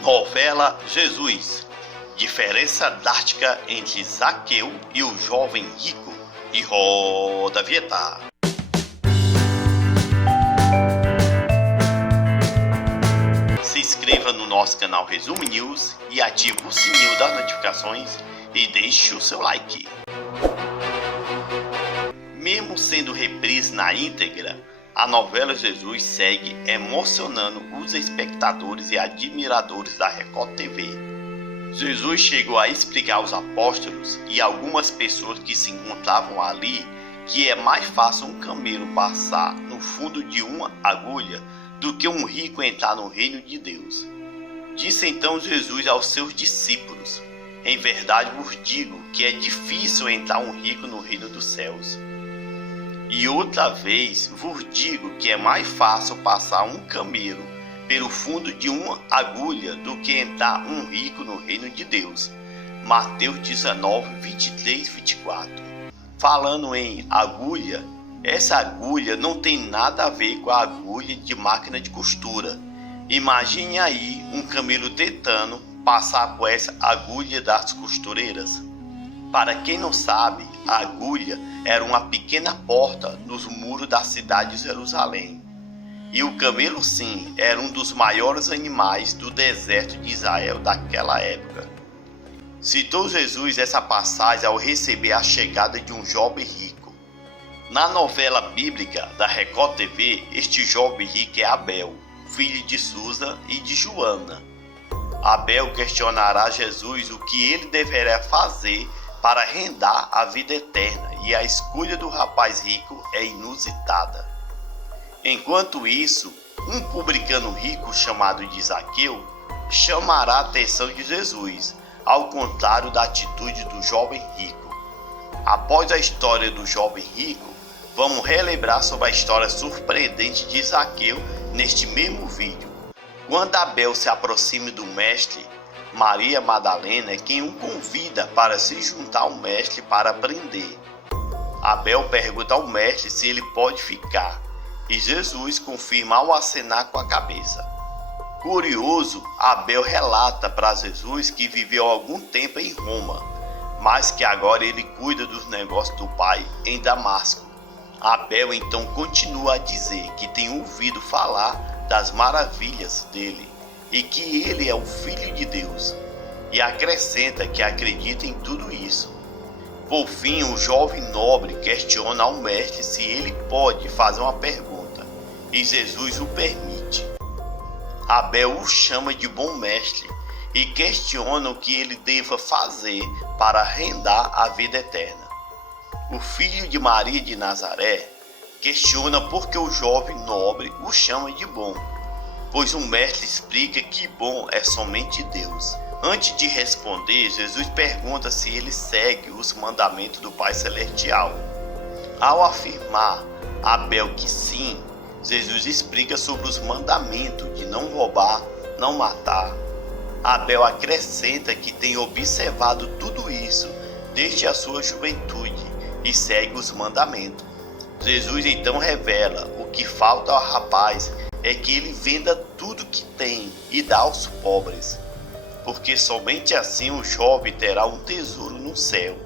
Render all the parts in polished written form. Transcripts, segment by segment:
Novela Jesus. Diferença drástica entre Zaqueu e o jovem rico. E roda a vinheta. Se inscreva no nosso canal Resumo News e ative o sininho das notificações e deixe o seu like. Mesmo sendo reprise na íntegra, a novela Jesus segue emocionando os espectadores e admiradores da Record TV. Jesus chegou a explicar aos apóstolos e algumas pessoas que se encontravam ali que é mais fácil um camelo passar no fundo de uma agulha do que um rico entrar no reino de Deus. Disse então Jesus aos seus discípulos: em verdade vos digo que é difícil entrar um rico no reino dos céus. E outra vez vos digo que é mais fácil passar um camelo pelo fundo de uma agulha do que entrar um rico no reino de Deus. Mateus 19, 23, 24. Falando em agulha, essa agulha não tem nada a ver com a agulha de máquina de costura. Imagine aí um camelo tentando passar por essa agulha das costureiras. Para quem não sabe, a agulha era uma pequena porta nos muros da cidade de Jerusalém. E o camelo, sim, era um dos maiores animais do deserto de Israel daquela época. Citou Jesus essa passagem ao receber a chegada de um jovem rico. Na novela bíblica da Record TV, este jovem rico é Abel, filho de Susa e de Joana. Abel questionará Jesus o que ele deverá fazer para herdar a vida eterna, e a escolha do rapaz rico é inusitada. Enquanto isso, um publicano rico chamado de Zaqueu chamará a atenção de Jesus, ao contrário da atitude do jovem rico. Após a história do jovem rico, vamos relembrar sobre a história surpreendente de Zaqueu neste mesmo vídeo. Quando Abel se aproxima do mestre, Maria Madalena é quem o convida para se juntar ao mestre para aprender. Abel pergunta ao mestre se ele pode ficar, e Jesus confirma ao acenar com a cabeça. Curioso, Abel relata para Jesus que viveu algum tempo em Roma, mas que agora ele cuida dos negócios do pai em Damasco. Abel então continua a dizer que tem ouvido falar das maravilhas dele e que ele é o Filho de Deus, e acrescenta que acredita em tudo isso. Por fim, o jovem nobre questiona ao mestre se ele pode fazer uma pergunta, e Jesus o permite. Abel o chama de bom mestre e questiona o que ele deva fazer para herdar a vida eterna. O filho de Maria de Nazaré questiona por que o jovem nobre o chama de bom, pois o mestre explica que bom é somente Deus. Antes de responder, Jesus pergunta se ele segue os mandamentos do Pai Celestial. Ao afirmar Abel que sim, Jesus explica sobre os mandamentos de não roubar, não matar. Abel acrescenta que tem observado tudo isso desde a sua juventude e segue os mandamentos. Jesus então revela o que falta ao rapaz é que ele venda tudo que tem e dá aos pobres, porque somente assim o jovem terá um tesouro no céu,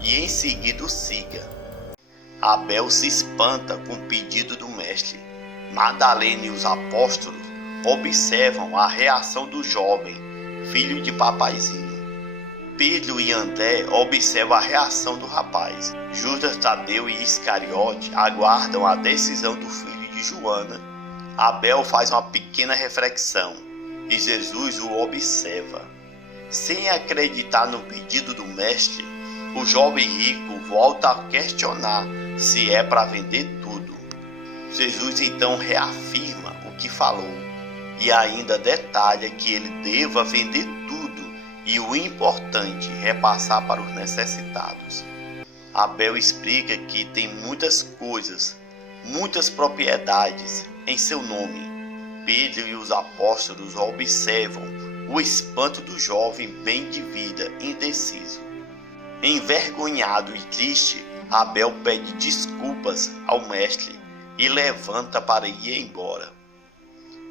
e em seguida o siga. Abel se espanta com o pedido do mestre. Madalena e os apóstolos observam a reação do jovem, filho de papaizinho. Pedro e André observam a reação do rapaz. Judas Tadeu e Iscariote aguardam a decisão do filho de Joana. Abel faz uma pequena reflexão e Jesus o observa. Sem acreditar no pedido do mestre, o jovem rico volta a questionar se é para vender tudo. Jesus então reafirma o que falou e ainda detalha que ele deva vender tudo e o importante é passar para os necessitados. Abel explica que tem muitas coisas, muitas propriedades em seu nome. Pedro e os apóstolos observam o espanto do jovem bem de vida, indeciso. Envergonhado e triste, Abel pede desculpas ao mestre e levanta para ir embora.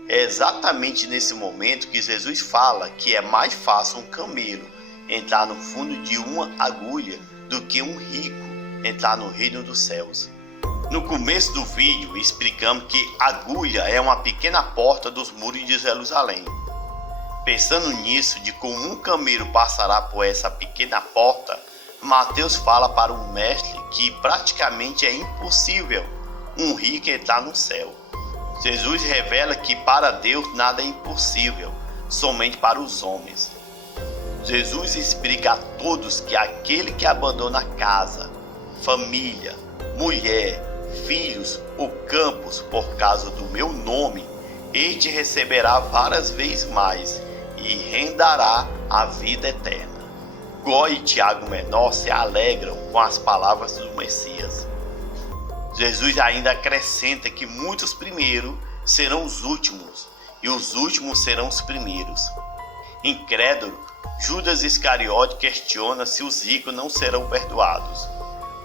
É exatamente nesse momento que Jesus fala que é mais fácil um camelo entrar no fundo de uma agulha do que um rico entrar no reino dos céus. No começo do vídeo explicamos que agulha é uma pequena porta dos muros de Jerusalém. Pensando nisso, de como um camelo passará por essa pequena porta, Mateus fala para o mestre que praticamente é impossível um rico entrar no céu. Jesus revela que para Deus nada é impossível, somente para os homens. Jesus explica a todos que aquele que abandona casa, família, mulher, filhos ou campos por causa do meu nome, este receberá várias vezes mais e rendará a vida eterna. Gó e Tiago Menor se alegram com as palavras do Messias. Jesus ainda acrescenta que muitos primeiros serão os últimos e os últimos serão os primeiros. Incrédulo, Judas Iscariote questiona se os ricos não serão perdoados.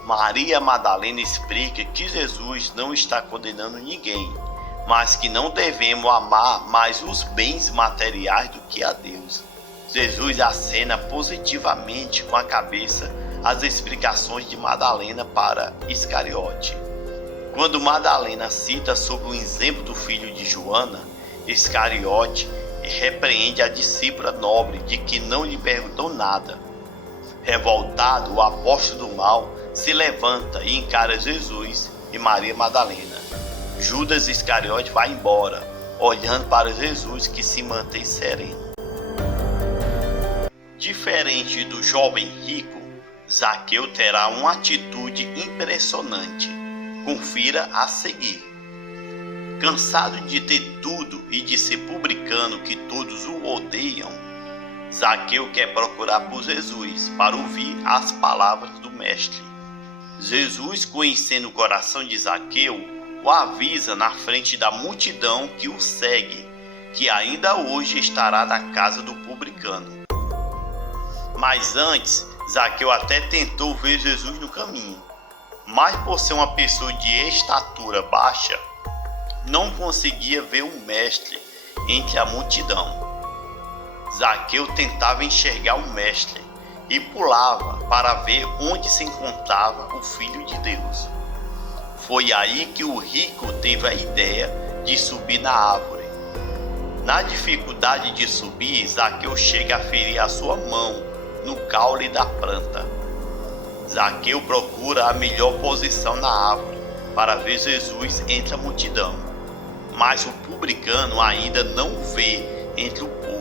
Maria Madalena explica que Jesus não está condenando ninguém, mas que não devemos amar mais os bens materiais do que a Deus. Jesus acena positivamente com a cabeça as explicações de Madalena para Iscariote. Quando Madalena cita sobre o exemplo do filho de Joana, Iscariote repreende a discípula nobre de que não lhe perguntou nada. Revoltado, o apóstolo do mal se levanta e encara Jesus e Maria Madalena. Judas Iscariote vai embora, olhando para Jesus que se mantém sereno. Diferente do jovem rico, Zaqueu terá uma atitude impressionante. Confira a seguir. Cansado de ter tudo e de ser publicano que todos o odeiam, Zaqueu quer procurar por Jesus para ouvir as palavras do mestre. Jesus, conhecendo o coração de Zaqueu, o avisa na frente da multidão que o segue, que ainda hoje estará na casa do publicano. Mas antes, Zaqueu até tentou ver Jesus no caminho, mas por ser uma pessoa de estatura baixa, não conseguia ver o mestre entre a multidão. Zaqueu tentava enxergar o mestre e pulava para ver onde se encontrava o Filho de Deus. Foi aí que o rico teve a ideia de subir na árvore. Na dificuldade de subir, Zaqueu chega a ferir a sua mão no caule da planta. Zaqueu procura a melhor posição na árvore para ver Jesus entre a multidão, mas o publicano ainda não o vê entre o povo.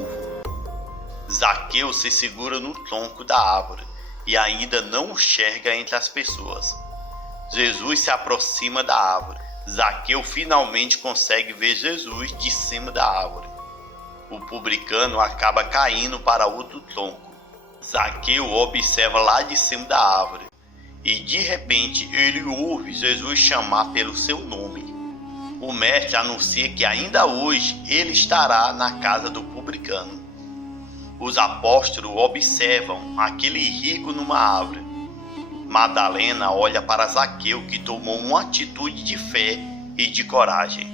Zaqueu se segura no tronco da árvore e ainda não o enxerga entre as pessoas. Jesus se aproxima da árvore. Zaqueu finalmente consegue ver Jesus de cima da árvore. O publicano acaba caindo para outro tronco. Zaqueu observa lá de cima da árvore e de repente ele ouve Jesus chamar pelo seu nome. O mestre anuncia que ainda hoje ele estará na casa do publicano. Os apóstolos observam aquele rico numa árvore. Madalena olha para Zaqueu, que tomou uma atitude de fé e de coragem.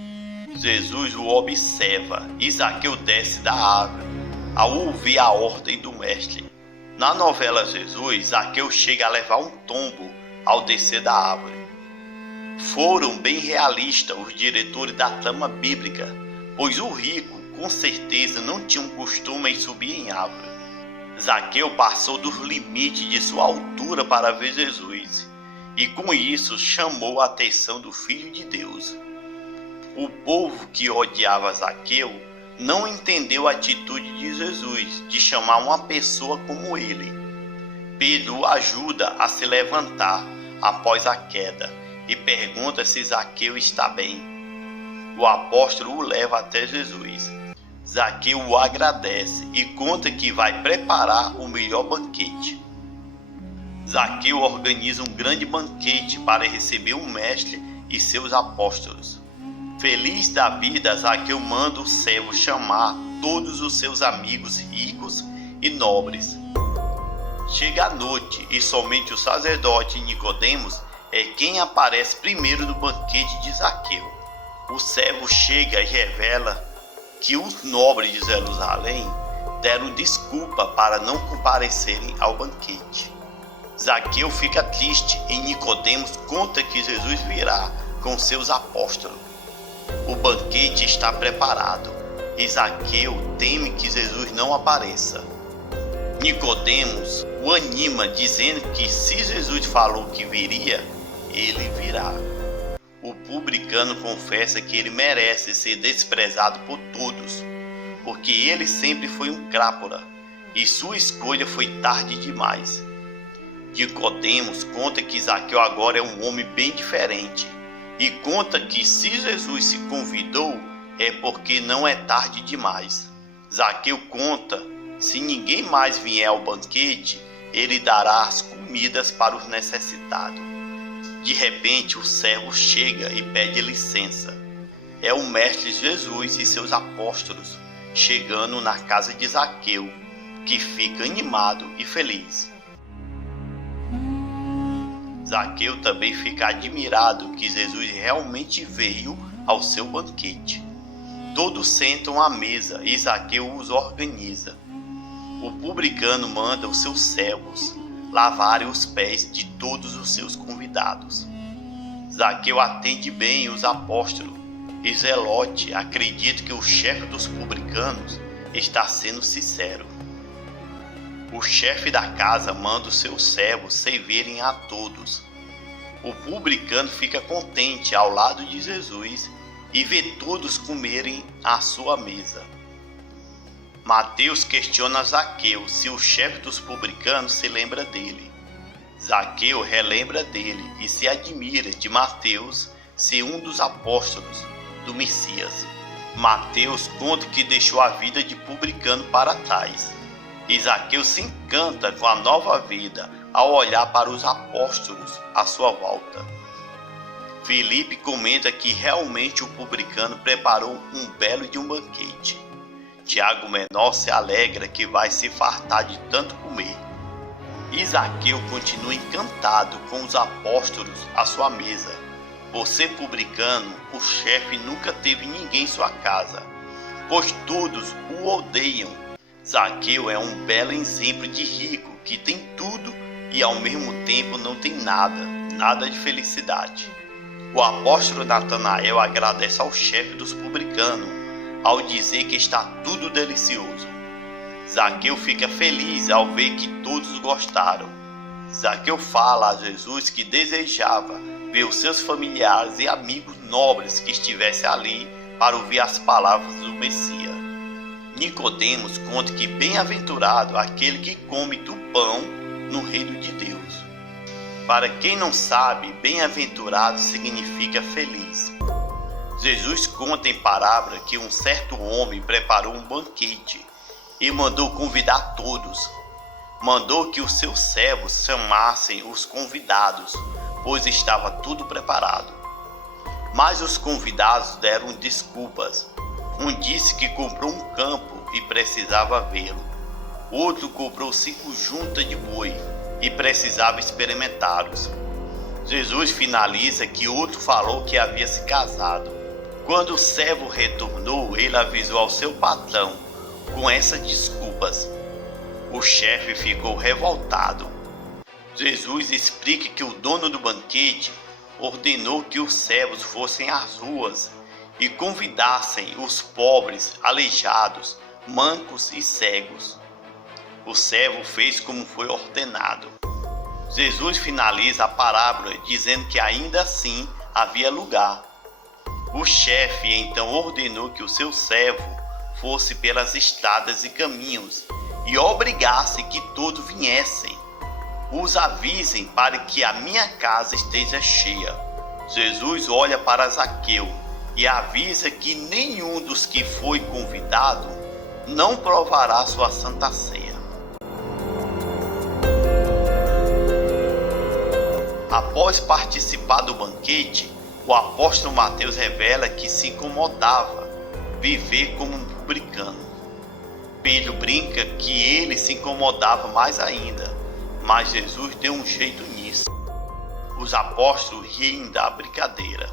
Jesus o observa e Zaqueu desce da árvore ao ouvir a ordem do mestre. Na novela Jesus, Zaqueu chega a levar um tombo ao descer da árvore. Foram bem realistas os diretores da trama bíblica, pois o rico com certeza não tinha um costume em subir em árvore. Zaqueu passou dos limites de sua altura para ver Jesus e com isso chamou a atenção do Filho de Deus. O povo que odiava Zaqueu não entendeu a atitude de Jesus de chamar uma pessoa como ele. Pedro o ajuda a se levantar após a queda e pergunta se Zaqueu está bem. O apóstolo o leva até Jesus. Zaqueu o agradece e conta que vai preparar o melhor banquete. Zaqueu organiza um grande banquete para receber o mestre e seus apóstolos. Feliz da vida, Zaqueu manda o servo chamar todos os seus amigos ricos e nobres. Chega a noite e somente o sacerdote Nicodemos é quem aparece primeiro no banquete de Zaqueu. O servo chega e revela que os nobres de Jerusalém deram desculpa para não comparecerem ao banquete. Zaqueu fica triste e Nicodemos conta que Jesus virá com seus apóstolos. O banquete está preparado e Zaqueu teme que Jesus não apareça. Nicodemos o anima dizendo que se Jesus falou que viria, ele virá. O publicano confessa que ele merece ser desprezado por todos, porque ele sempre foi um crápula e sua escolha foi tarde demais. Nicodemos conta que Zaqueu agora é um homem bem diferente e conta que se Jesus se convidou é porque não é tarde demais. Zaqueu conta: se ninguém mais vier ao banquete, ele dará as comidas para os necessitados. De repente o servo chega e pede licença. É o mestre Jesus e seus apóstolos chegando na casa de Zaqueu, que fica animado e feliz. Zaqueu também fica admirado que Jesus realmente veio ao seu banquete. Todos sentam à mesa e Zaqueu os organiza. O publicano manda os seus servos lavarem os pés de todos os seus convidados. Zaqueu atende bem os apóstolos e Zelote acredita que o chefe dos publicanos está sendo sincero. O chefe da casa manda os seus servos servirem a todos. O publicano fica contente ao lado de Jesus e vê todos comerem à sua mesa. Mateus questiona Zaqueu se o chefe dos publicanos se lembra dele. Zaqueu relembra dele e se admira de Mateus ser um dos apóstolos do Messias. Mateus conta que deixou a vida de publicano para trás. E Zaqueu se encanta com a nova vida ao olhar para os apóstolos à sua volta. Filipe comenta que realmente o publicano preparou um belo de um banquete. Tiago Menor se alegra que vai se fartar de tanto comer. E Zaqueu continua encantado com os apóstolos à sua mesa. Por ser publicano, o chefe nunca teve ninguém em sua casa, pois todos o odeiam. Zaqueu é um belo exemplo de rico que tem tudo e ao mesmo tempo não tem nada de felicidade. O apóstolo Natanael agradece ao chefe dos publicanos ao dizer que está tudo delicioso. Zaqueu fica feliz ao ver que todos gostaram. Zaqueu fala a Jesus que desejava ver os seus familiares e amigos nobres que estivessem ali para ouvir as palavras do Messias. Nicodemos conta que bem-aventurado aquele que come do pão no reino de Deus. Para quem não sabe, bem-aventurado significa feliz. Jesus conta em parábola que um certo homem preparou um banquete e mandou convidar todos. Mandou que os seus servos chamassem os convidados, pois estava tudo preparado. Mas os convidados deram desculpas. Um disse que comprou um campo e precisava vê-lo. Outro comprou 5 juntas de boi e precisava experimentá-los. Jesus finaliza que outro falou que havia se casado. Quando o servo retornou, ele avisou ao seu patrão com essas desculpas. O chefe ficou revoltado. Jesus explica que o dono do banquete ordenou que os servos fossem às ruas e convidassem os pobres, aleijados, mancos e cegos. O servo fez como foi ordenado. Jesus finaliza a parábola dizendo que ainda assim havia lugar. O chefe então ordenou que o seu servo fosse pelas estradas e caminhos e obrigasse que todos viessem. Os avisem para que a minha casa esteja cheia. Jesus olha para Zaqueu e avisa que nenhum dos que foi convidado não provará sua santa ceia. Após participar do banquete, o apóstolo Mateus revela que se incomodava viver como um publicano. Pedro brinca que ele se incomodava mais ainda, mas Jesus deu um jeito nisso. Os apóstolos riem da brincadeira.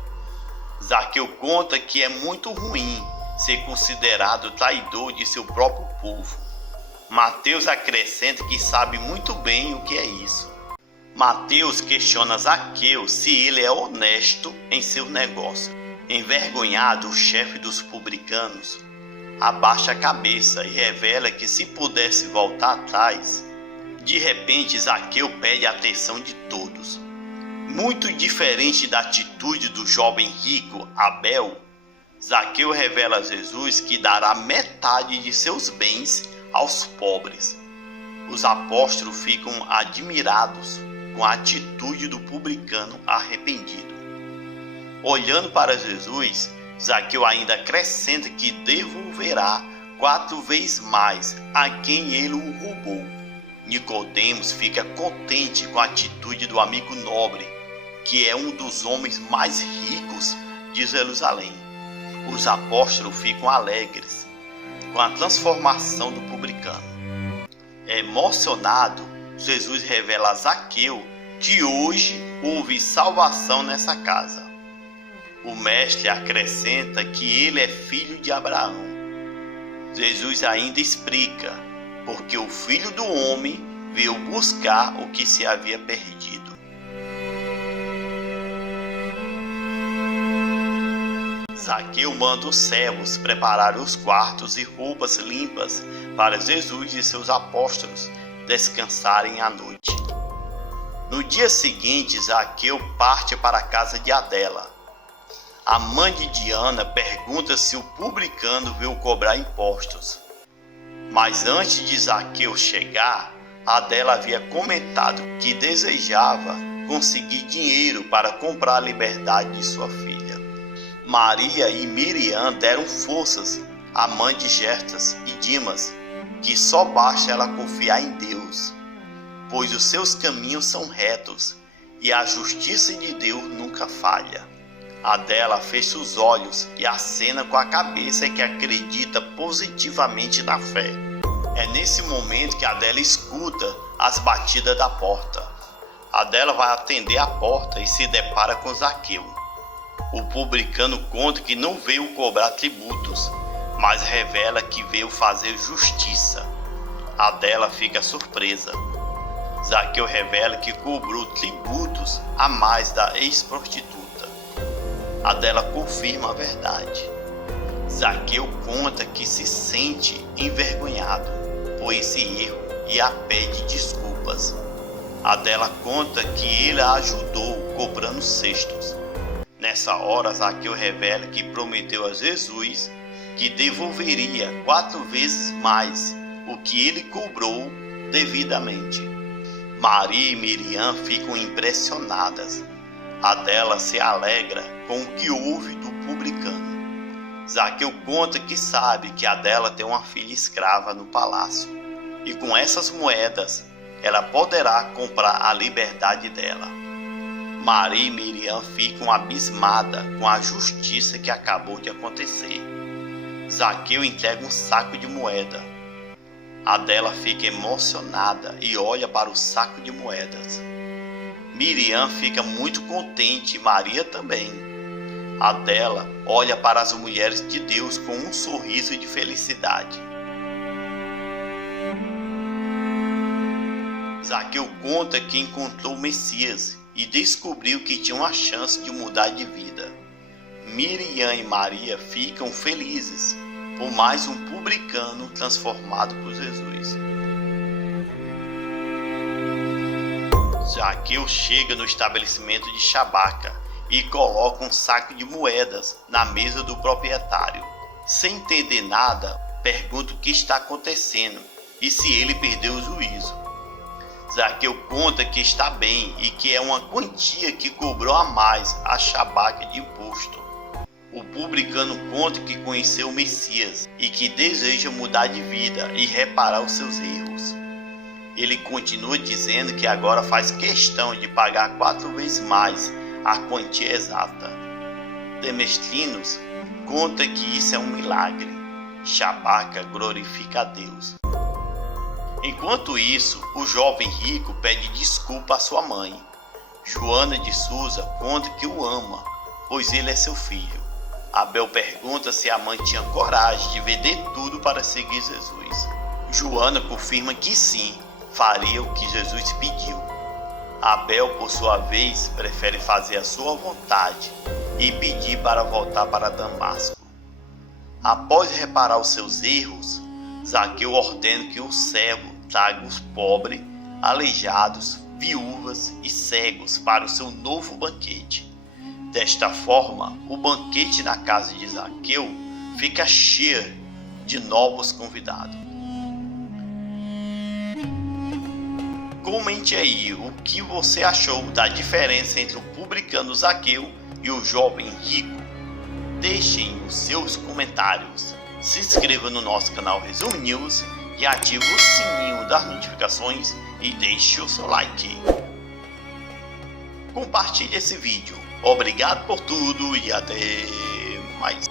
Zaqueu conta que é muito ruim ser considerado traidor de seu próprio povo. Mateus acrescenta que sabe muito bem o que é isso. Mateus questiona Zaqueu se ele é honesto em seu negócio. Envergonhado, o chefe dos publicanos abaixa a cabeça e revela que se pudesse voltar atrás. De repente, Zaqueu pede a atenção de todos. Muito diferente da atitude do jovem rico Abel, Zaqueu revela a Jesus que dará metade de seus bens aos pobres. Os apóstolos ficam admirados com a atitude do publicano arrependido. Olhando para Jesus, Zaqueu ainda acrescenta que devolverá 4 vezes mais a quem ele o roubou. Nicodemos fica contente com a atitude do amigo nobre, que é um dos homens mais ricos de Jerusalém. Os apóstolos ficam alegres com a transformação do publicano. Emocionado, Jesus revela a Zaqueu que hoje houve salvação nessa casa. O mestre acrescenta que ele é filho de Abraão. Jesus ainda explica porque o Filho do Homem veio buscar o que se havia perdido. Zaqueu manda os servos preparar os quartos e roupas limpas para Jesus e seus apóstolos descansarem à noite. No dia seguinte, Zaqueu parte para a casa de Adela. A mãe de Diana pergunta se o publicano veio cobrar impostos. Mas antes de Zaqueu chegar, Adela havia comentado que desejava conseguir dinheiro para comprar a liberdade de sua filha. Maria e Miriam deram forças à mãe de Gestas e Dimas, que só basta ela confiar em Deus, pois os seus caminhos são retos e a justiça de Deus nunca falha. Adela fecha os olhos e acena com a cabeça que acredita positivamente na fé. É nesse momento que Adela escuta as batidas da porta. Adela vai atender a porta e se depara com Zaqueu. O publicano conta que não veio cobrar tributos, mas revela que veio fazer justiça. Adela fica surpresa. Zaqueu revela que cobrou tributos a mais da ex-prostituta. Adela confirma a verdade. Zaqueu conta que se sente envergonhado por esse erro e a pede desculpas. Adela conta que ele a ajudou cobrando cestos. Nessa hora, Zaqueu revela que prometeu a Jesus que devolveria 4 vezes mais o que ele cobrou devidamente. Maria e Miriam ficam impressionadas. Adela se alegra com o que houve do publicano. Zaqueu conta que sabe que Adela tem uma filha escrava no palácio e com essas moedas ela poderá comprar a liberdade dela. Maria e Miriam ficam abismadas com a justiça que acabou de acontecer. Zaqueu entrega um saco de moeda. Adela fica emocionada e olha para o saco de moedas. Miriam fica muito contente e Maria também. Adela olha para as mulheres de Deus com um sorriso de felicidade. Zaqueu conta que encontrou o Messias e descobriu que tinha uma chance de mudar de vida. Miriam e Maria ficam felizes por mais um publicano transformado por Jesus. Zaqueu chega no estabelecimento de Shabaca e coloca um saco de moedas na mesa do proprietário. Sem entender nada, pergunta o que está acontecendo e se ele perdeu o juízo. Zaqueu conta que está bem e que é uma quantia que cobrou a mais a Shabaca de imposto. O publicano conta que conheceu o Messias e que deseja mudar de vida e reparar os seus erros. Ele continua dizendo que agora faz questão de pagar 4 vezes mais a quantia exata. Demetrinos conta que isso é um milagre. Shabaca glorifica a Deus. Enquanto isso, o jovem rico pede desculpa à sua mãe. Joana de Souza conta que o ama, pois ele é seu filho. Abel pergunta se a mãe tinha coragem de vender tudo para seguir Jesus. Joana confirma que sim, faria o que Jesus pediu. Abel, por sua vez, prefere fazer a sua vontade e pedir para voltar para Damasco. Após reparar os seus erros, Zaqueu ordena que o servo traga os pobres, aleijados, viúvas e cegos para o seu novo banquete. Desta forma, o banquete na casa de Zaqueu fica cheio de novos convidados. Comente aí o que você achou da diferença entre o publicano Zaqueu e o jovem rico. Deixem os seus comentários. Se inscreva no nosso canal Resumo News e ative o sininho das notificações e deixe o seu like. Compartilhe esse vídeo. Obrigado por tudo e até mais.